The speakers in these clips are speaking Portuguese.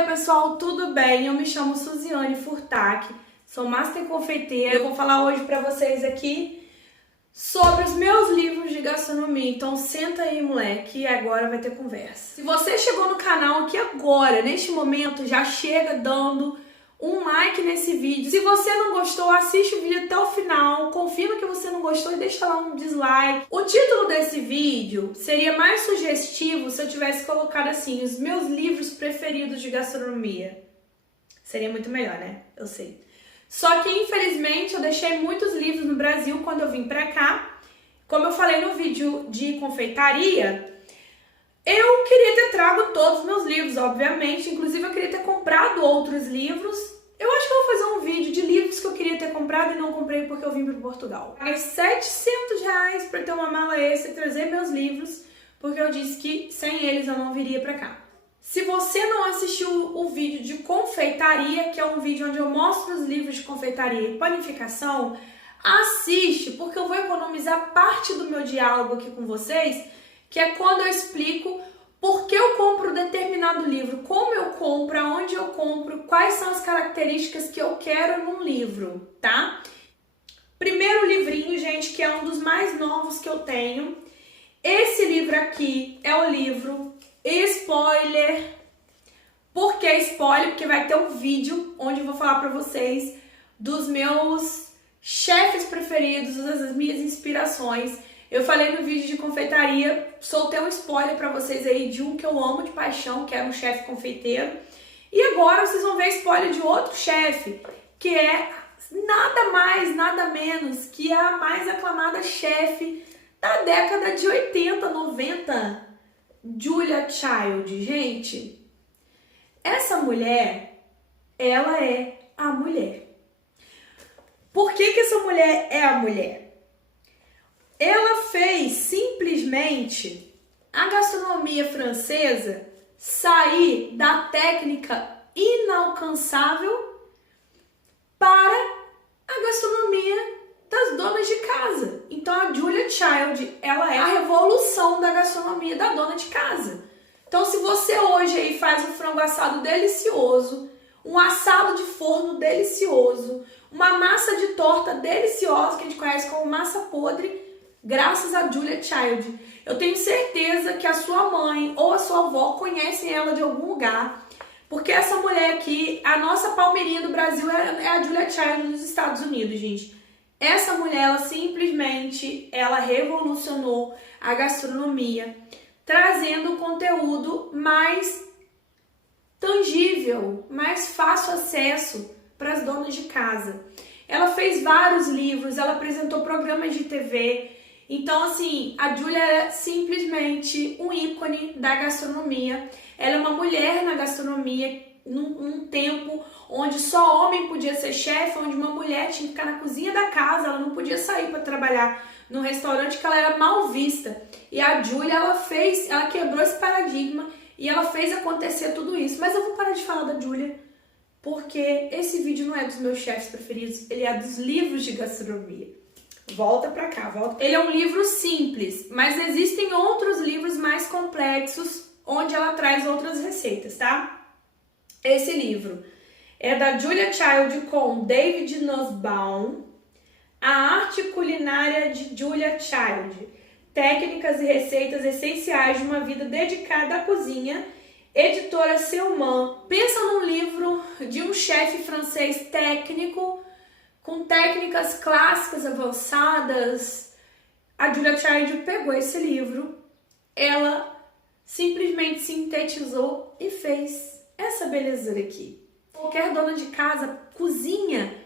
Oi pessoal, tudo bem? Eu me chamo Suziane Furtac, sou master confeiteira. Eu vou falar hoje pra vocês aqui sobre os meus livros de gastronomia. Então senta aí, moleque, e agora vai ter conversa. Se você chegou no canal aqui agora, neste momento, já chega dando um like nesse vídeo. Se você não gostou, assiste o vídeo até o final, confirma que você não gostou e deixa lá um dislike. O título desse vídeo seria mais sugestivo se eu tivesse colocado assim, os meus livros preferidos de gastronomia. Seria muito melhor, né? Eu sei. Só que, infelizmente, eu deixei muitos livros no Brasil quando eu vim pra cá. Como eu falei no vídeo de confeitaria, eu queria ter trago todos os meus livros, obviamente. Inclusive, eu queria ter comprado outros livros. Eu acho que eu vou fazer um vídeo de livros que eu queria ter comprado e não comprei porque eu vim para Portugal. Paguei R$700 para ter uma mala extra e trazer meus livros, porque eu disse que sem eles eu não viria para cá. Se você não assistiu o vídeo de confeitaria, que é um vídeo onde eu mostro os livros de confeitaria e panificação, assiste, porque eu vou economizar parte do meu diálogo aqui com vocês, que é quando eu explico por que eu compro determinado livro, como eu compro, aonde eu compro, quais são as características que eu quero num livro, tá? Primeiro livrinho, gente, que é um dos mais novos que eu tenho. Esse livro aqui é o livro Spoiler. Por que spoiler? Porque vai ter um vídeo onde eu vou falar pra vocês dos meus chefes preferidos, das minhas inspirações. Eu falei no vídeo de confeitaria, soltei um spoiler pra vocês aí de um que eu amo de paixão, que era um chefe confeiteiro. E agora vocês vão ver spoiler de outro chefe, que é nada mais, nada menos que a mais aclamada chefe da década de 80, 90, Julia Child. Gente, essa mulher, ela é a mulher. Por que essa mulher é a mulher? Ela fez simplesmente a gastronomia francesa sair da técnica inalcançável para a gastronomia das donas de casa. Então a Julia Child, ela é a revolução da gastronomia da dona de casa. Então se você hoje aí faz um frango assado delicioso, um assado de forno delicioso, uma massa de torta deliciosa que a gente conhece como massa podre, graças a Julia Child. Eu tenho certeza que a sua mãe ou a sua avó conhecem ela de algum lugar, porque essa mulher aqui, a nossa Palmeirinha do Brasil é a Julia Child dos Estados Unidos, gente. Essa mulher, ela simplesmente, ela revolucionou a gastronomia, trazendo um conteúdo mais tangível, mais fácil acesso para as donas de casa. Ela fez vários livros, ela apresentou programas de TV. Então, assim, a Julia é simplesmente um ícone da gastronomia. Ela é uma mulher na gastronomia, num tempo onde só homem podia ser chefe, onde uma mulher tinha que ficar na cozinha da casa, ela não podia sair para trabalhar no restaurante, que ela era mal vista. E a Julia, ela quebrou esse paradigma e ela fez acontecer tudo isso. Mas eu vou parar de falar da Julia, porque esse vídeo não é dos meus chefes preferidos, ele é dos livros de gastronomia. Volta pra cá, volta. Ele é um livro simples, mas existem outros livros mais complexos onde ela traz outras receitas, tá? Esse livro é da Julia Child com David Nussbaum, A Arte Culinária de Julia Child, Técnicas e Receitas Essenciais de uma Vida Dedicada à Cozinha, editora Selman. Pensa num livro de um chefe francês técnico, com técnicas clássicas avançadas. A Julia Child pegou esse livro, ela simplesmente sintetizou e fez essa belezura aqui. Qualquer dona de casa cozinha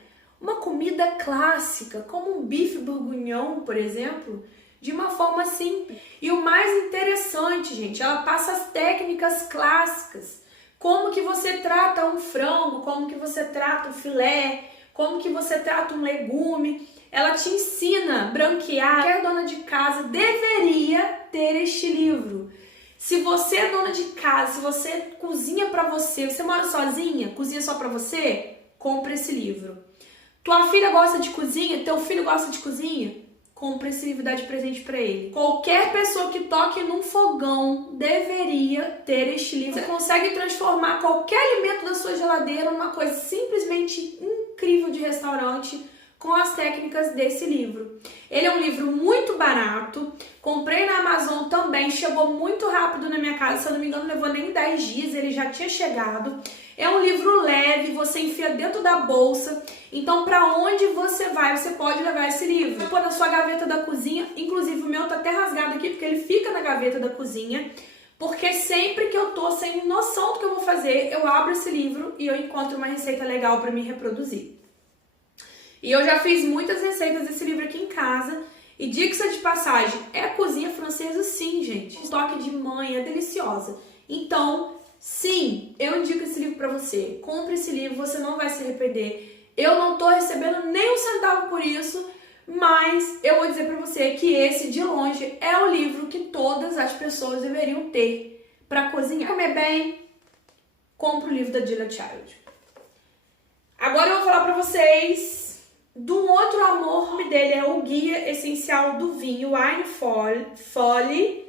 uma comida clássica, como um bife bourguignon, por exemplo, de uma forma simples. E o mais interessante, gente, ela passa as técnicas clássicas. Como que você trata um frango, como que você trata um filé, como que você trata um legume. Ela te ensina a branquear. Qualquer dona de casa deveria ter este livro. Se você é dona de casa, se você cozinha pra você, você mora sozinha, cozinha só pra você, compra esse livro. Tua filha gosta de cozinha, teu filho gosta de cozinha, compra esse livro e dá de presente para ele. Qualquer pessoa que toque num fogão deveria ter este livro. Você consegue transformar qualquer alimento da sua geladeira numa coisa simplesmente incrível de restaurante com as técnicas desse livro. Ele é um livro muito barato, comprei na Amazon também, chegou muito rápido na minha casa, se eu não me engano não levou nem 10 dias, ele já tinha chegado. É um livro leve, você enfia dentro da bolsa, então para onde você vai, você pode levar esse livro. Pôr na sua gaveta da cozinha, inclusive o meu tá até rasgado aqui, porque ele fica na gaveta da cozinha, porque sempre que eu tô sem noção do que eu vou fazer, eu abro esse livro e eu encontro uma receita legal para me reproduzir. E eu já fiz muitas receitas desse livro aqui em casa. E dica de passagem, é cozinha francesa sim, gente. Um toque de mãe, é deliciosa. Então, sim, eu indico esse livro pra você. Compre esse livro, você não vai se arrepender. Eu não tô recebendo nem um centavo por isso, mas eu vou dizer pra você que esse, de longe, é o livro que todas as pessoas deveriam ter pra cozinhar. Comer bem, compre o livro da Julia Child. Agora eu vou falar pra vocês de um outro amor. O nome dele é O Guia Essencial do Vinho, Wine Folly,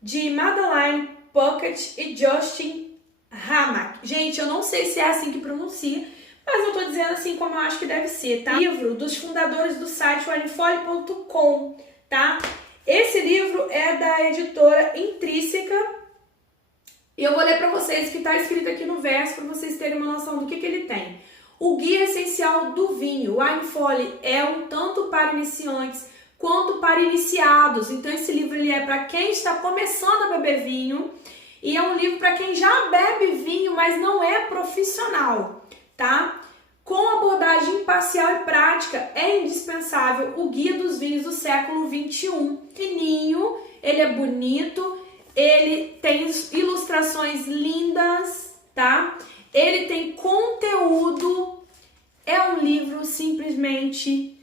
de Madeleine Puckett e Justin Hamack. Gente, eu não sei se é assim que pronuncia, mas eu tô dizendo assim como eu acho que deve ser, tá? Livro dos fundadores do site winefolly.com, tá? Esse livro é da editora Intrínseca e eu vou ler pra vocês o que tá escrito aqui no verso pra vocês terem uma noção do que ele tem. O Guia Essencial do Vinho, Wine Folly, é um tanto para iniciantes quanto para iniciados. Então esse livro ele é para quem está começando a beber vinho e é um livro para quem já bebe vinho, mas não é profissional, tá? Com abordagem imparcial e prática, é indispensável o Guia dos Vinhos do século XXI. Fininho, ele é bonito, ele tem ilustrações lindas, tá? Ele tem conteúdo, é um livro simplesmente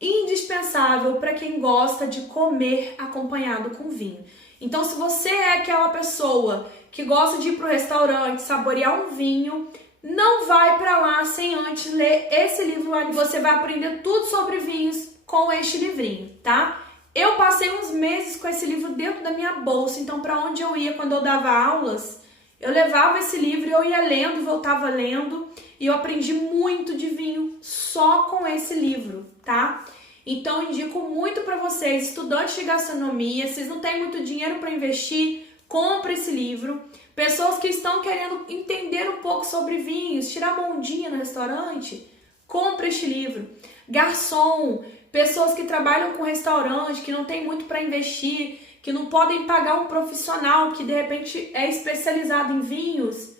indispensável para quem gosta de comer acompanhado com vinho. Então, se você é aquela pessoa que gosta de ir para o restaurante, saborear um vinho, não vai para lá sem antes ler esse livro. Você vai aprender tudo sobre vinhos com este livrinho, tá? Eu passei uns meses com esse livro dentro da minha bolsa, então para onde eu ia quando eu dava aulas, eu levava esse livro e eu ia lendo e voltava lendo. E eu aprendi muito de vinho só com esse livro, tá? Então, eu indico muito para vocês, estudantes de gastronomia, vocês não têm muito dinheiro para investir, compre esse livro. Pessoas que estão querendo entender um pouco sobre vinhos, tirar uma ondinha no restaurante, compre este livro. Garçom, pessoas que trabalham com restaurante, que não tem muito para investir, que não podem pagar um profissional que de repente é especializado em vinhos,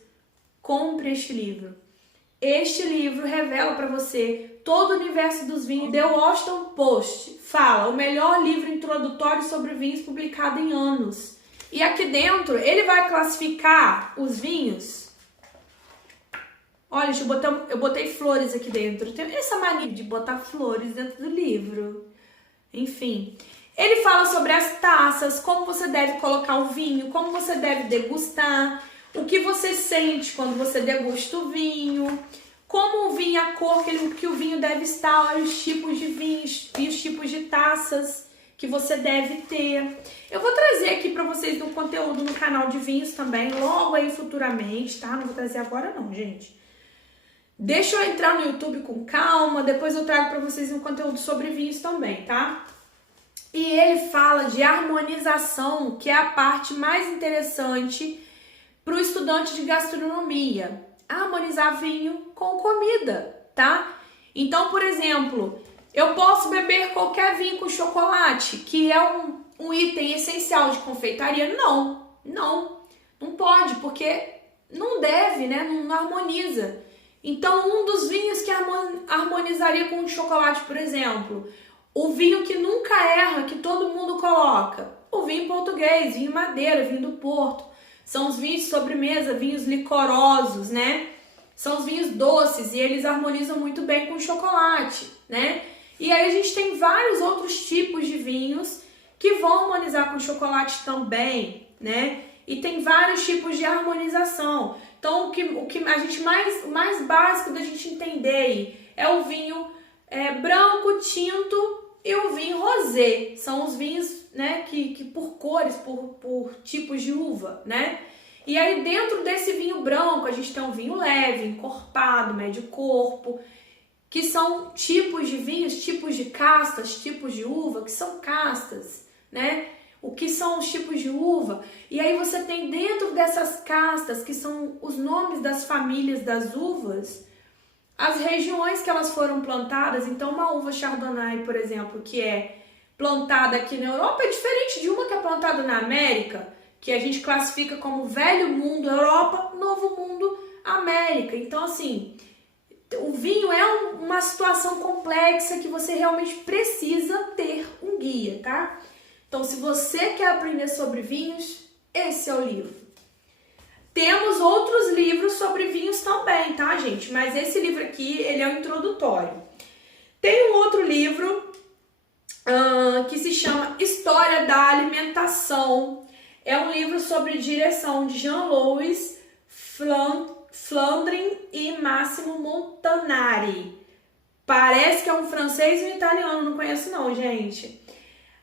compre este livro. Este livro revela para você todo o universo dos vinhos. The Washington Post fala o melhor livro introdutório sobre vinhos publicado em anos. E aqui dentro ele vai classificar os vinhos. Olha, eu botei flores aqui dentro. Tem essa mania de botar flores dentro do livro. Enfim, ele fala sobre as taças, como você deve colocar o vinho, como você deve degustar, o que você sente quando você degusta o vinho, como o vinho, a cor que o vinho deve estar, olha os tipos de vinhos e os tipos de taças que você deve ter. Eu vou trazer aqui para vocês um conteúdo no canal de vinhos também, logo aí futuramente, tá? Não vou trazer agora não, gente. Deixa eu entrar no YouTube com calma, depois eu trago para vocês um conteúdo sobre vinhos também, tá? E ele fala de harmonização, que é a parte mais interessante para o estudante de gastronomia. Harmonizar vinho com comida, tá? Então, por exemplo, eu posso beber qualquer vinho com chocolate, que é um item essencial de confeitaria? Não pode, porque não deve, né? Não harmoniza. Então, um dos vinhos que harmonizaria com o chocolate, por exemplo, o vinho que nunca erra, que todo mundo coloca, o vinho português, vinho madeira, vinho do Porto. São os vinhos de sobremesa, vinhos licorosos, né? São os vinhos doces e eles harmonizam muito bem com o chocolate, né? E aí a gente tem vários outros tipos de vinhos que vão harmonizar com o chocolate também, né? E tem vários tipos de harmonização. Então, o que a gente mais básico da gente entender aí é o vinho branco, tinto e o vinho rosé. São os vinhos, né, que por cores, por tipos de uva, né? E aí dentro desse vinho branco a gente tem um vinho leve, encorpado, médio corpo, que são tipos de vinhos, tipos de castas, tipos de uva, que são castas, né? O que são os tipos de uva. E aí você tem dentro dessas castas, que são os nomes das famílias das uvas, as regiões que elas foram plantadas. Então uma uva Chardonnay, por exemplo, que é plantada aqui na Europa, é diferente de uma que é plantada na América, que a gente classifica como Velho Mundo, Europa, Novo Mundo, América. Então assim, o vinho é uma situação complexa que você realmente precisa ter um guia, tá? Então, se você quer aprender sobre vinhos, esse é o livro. Temos outros livros sobre vinhos também, tá, gente? Mas esse livro aqui, ele é o introdutório. Tem um outro livro que se chama História da Alimentação. É um livro sobre direção de Jean-Louis Flandrin e Massimo Montanari. Parece que é um francês e um italiano, não conheço não, gente.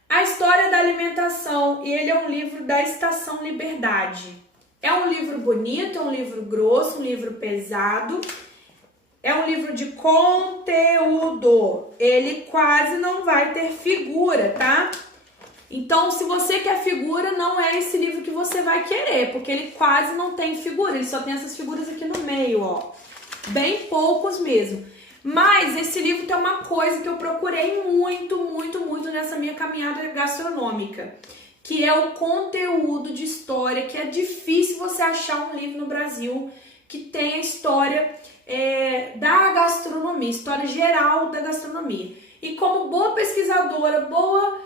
A História da Alimentação, e ele é um livro da Estação Liberdade. É um livro bonito, é um livro grosso, um livro pesado. É um livro de conteúdo. Ele quase não vai ter figura, tá? Então, se você quer figura, não é esse livro que você vai querer, porque ele quase não tem figura. Ele só tem essas figuras aqui no meio, ó. Bem poucos mesmo. Mas esse livro tem uma coisa que eu procurei muito nessa minha caminhada gastronômica, que é o conteúdo de história, que é difícil você achar um livro no Brasil que tenha história da gastronomia, história geral da gastronomia. E como boa pesquisadora, boa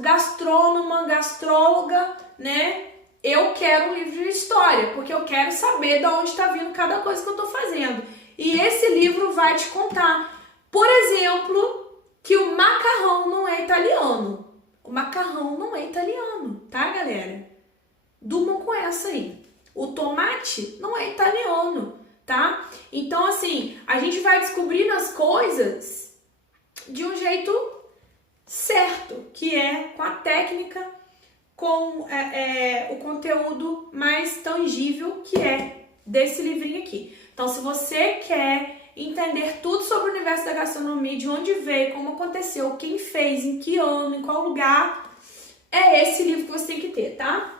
gastrônoma, gastróloga, né? Eu quero um livro de história, porque eu quero saber de onde está vindo cada coisa que eu estou fazendo. E esse livro vai te contar, por exemplo, que o macarrão não é italiano. O macarrão não é italiano, tá, galera? Durmam com essa aí. O tomate não é italiano, tá? Então, assim, a gente vai descobrindo as coisas de um jeito certo, que é com a técnica, com o conteúdo mais tangível, que é desse livrinho aqui. Então, se você quer entender tudo sobre o universo da gastronomia, de onde veio, como aconteceu, quem fez, em que ano, em qual lugar, é esse livro que você tem que ter, tá?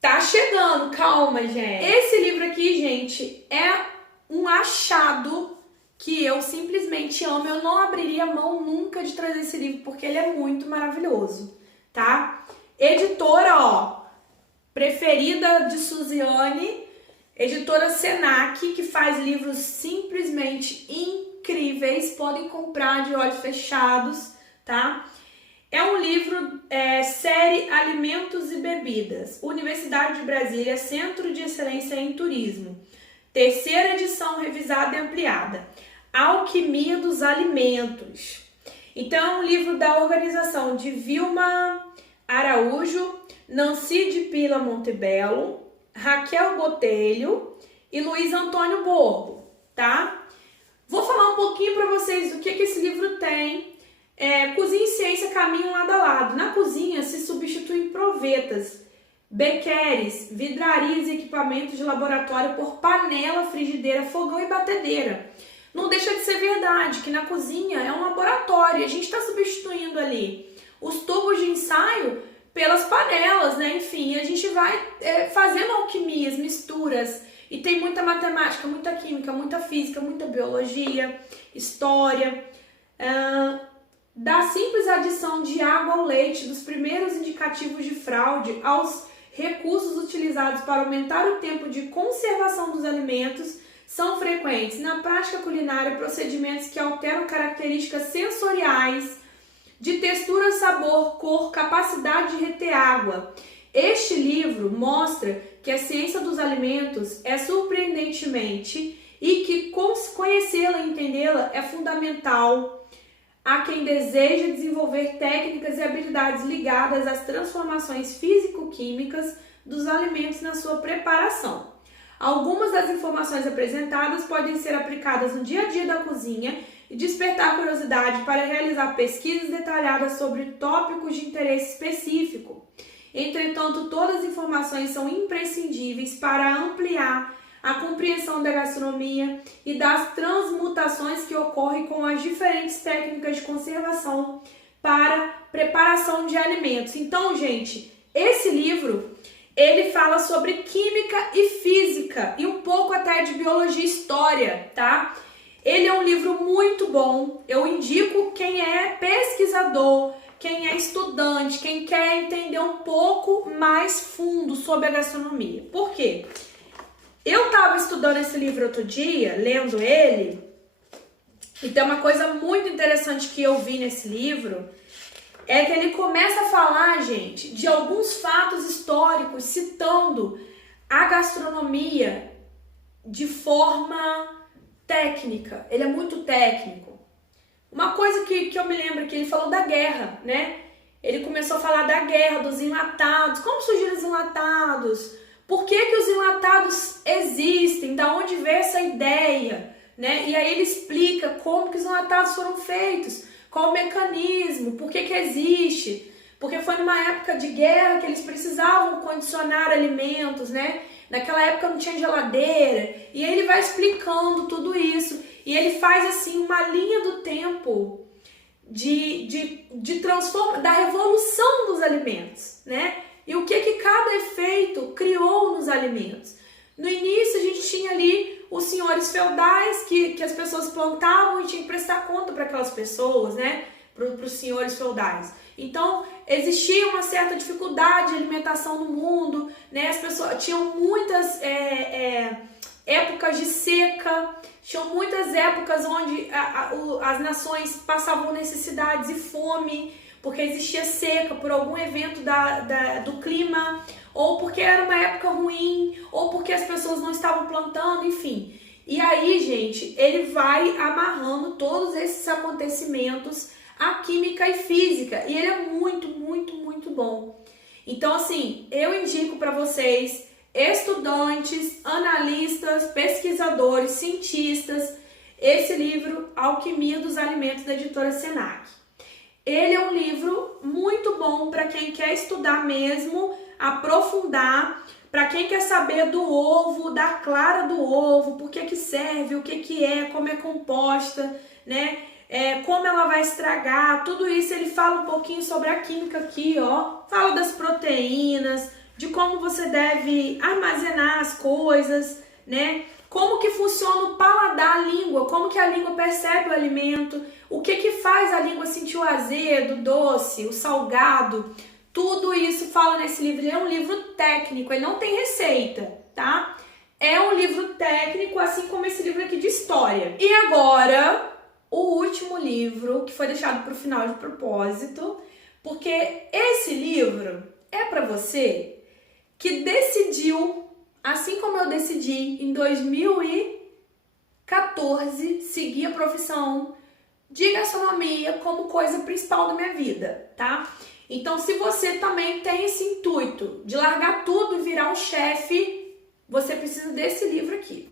Tá chegando, calma, gente. Esse livro aqui, gente, é um achado que eu simplesmente amo. Eu não abriria mão nunca de trazer esse livro, porque ele é muito maravilhoso, tá? Editora, ó, preferida de Suziane, editora Senac, que faz livros simplesmente incríveis, podem comprar de olhos fechados, tá? É um livro, série Alimentos e Bebidas, Universidade de Brasília, Centro de Excelência em Turismo, terceira edição revisada e ampliada, Alquimia dos Alimentos. Então é um livro da organização de Vilma Araújo, Nancy de Pila Montebello, Raquel Botelho e Luiz Antônio Borbo, tá? Vou falar um pouquinho para vocês do que esse livro tem. Cozinha e ciência caminham lado a lado. Na cozinha se substituem provetas, bequeres, vidrarias e equipamentos de laboratório por panela, frigideira, fogão e batedeira. Não deixa de ser verdade que na cozinha é um laboratório. A gente está substituindo ali os tubos de ensaio pelas panelas, né? Enfim, a gente vai fazendo alquimias, misturas, e tem muita matemática, muita química, muita física, muita biologia, história. Da simples adição de água ao leite, dos primeiros indicativos de fraude aos recursos utilizados para aumentar o tempo de conservação dos alimentos, são frequentes na prática culinária procedimentos que alteram características sensoriais, de textura, sabor, cor, capacidade de reter água. Este livro mostra que a ciência dos alimentos é surpreendentemente e que conhecê-la e entendê-la é fundamental a quem deseja desenvolver técnicas e habilidades ligadas às transformações físico-químicas dos alimentos na sua preparação. Algumas das informações apresentadas podem ser aplicadas no dia a dia da cozinha e despertar curiosidade para realizar pesquisas detalhadas sobre tópicos de interesse específico. Entretanto, todas as informações são imprescindíveis para ampliar a compreensão da gastronomia e das transmutações que ocorrem com as diferentes técnicas de conservação para preparação de alimentos. Então, gente, esse livro, ele fala sobre química e física e um pouco até de biologia e história, tá? Ele é um livro muito bom, eu indico quem é pesquisador, quem é estudante, quem quer entender um pouco mais fundo sobre a gastronomia. Por quê? Eu estava estudando esse livro outro dia, lendo ele, e tem uma coisa muito interessante que eu vi nesse livro, é que ele começa a falar, gente, de alguns fatos históricos, citando a gastronomia de forma técnica. Ele é muito técnico. Uma coisa que eu me lembro que ele falou da guerra, né? Ele começou a falar da guerra, dos enlatados, como surgiram os enlatados, por que os enlatados existem, da onde veio essa ideia, né? E aí ele explica como que os enlatados foram feitos, qual o mecanismo, por que existe, porque foi numa época de guerra que eles precisavam condicionar alimentos, né? Naquela época não tinha geladeira, e aí ele vai explicando tudo isso, e ele faz assim uma linha do tempo de transformação, da revolução dos alimentos, né? E o que cada efeito criou nos alimentos. No início a gente tinha ali os senhores feudais que as pessoas plantavam e tinha que prestar conta para aquelas pessoas, né? Para os senhores feudais. Então existia uma certa dificuldade de alimentação no mundo, né? As pessoas tinham muitas épocas de seca, tinham muitas épocas onde as nações passavam necessidades e fome, porque existia seca por algum evento do clima, ou porque era uma época ruim, ou porque as pessoas não estavam plantando, enfim. E aí, gente, ele vai amarrando todos esses acontecimentos à química e física, e ele é muito, muito, muito bom. Então, assim, eu indico para vocês, estudantes, analistas, pesquisadores, cientistas, esse livro Alquimia dos Alimentos da editora Senac. Ele é um livro muito bom para quem quer estudar mesmo, aprofundar, para quem quer saber do ovo, da clara do ovo, por que serve, o que é, como é composta, né? Como ela vai estragar, tudo isso ele fala um pouquinho sobre a química aqui, ó. Fala das proteínas, de como você deve armazenar as coisas, né? Como que funciona o paladar, a língua, como que a língua percebe o alimento, o que faz a língua sentir o azedo, o doce, o salgado, tudo isso fala nesse livro. Ele é um livro técnico, ele não tem receita, tá? É um livro técnico, assim como esse livro aqui de história. E agora, o último livro, que foi deixado para o final de propósito, porque esse livro é para você que decidiu, assim como eu decidi em 2014, seguir a profissão de gastronomia como coisa principal da minha vida, tá? Então, se você também tem esse intuito de largar tudo e virar um chefe, você precisa desse livro aqui.